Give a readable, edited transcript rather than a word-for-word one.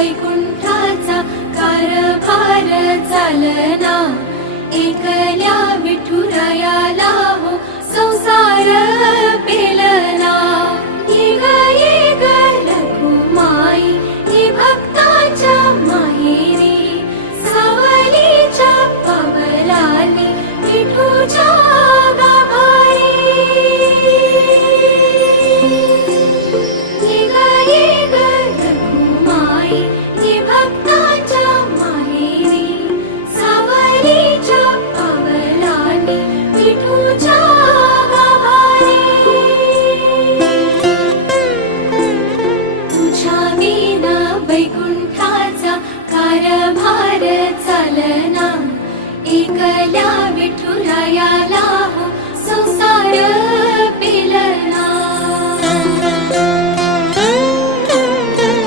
वैकुंठाचा कारभार चालना, एकल्या विठुरायाला हो संसार पेलना। ये ग रखुमाई ही भक्ताच्या माहेरी, सावलीच्या पावलांनी विठूच्या गाभारी। ये ग रखुमाई ही भक्ताच्या माहेरी, सावलीच्या पावलांनी विठूच्या गाभारी। तुझ्या विना वैकुंठाचा कारभार चालना, एकल्या विठुरायाला हो संसार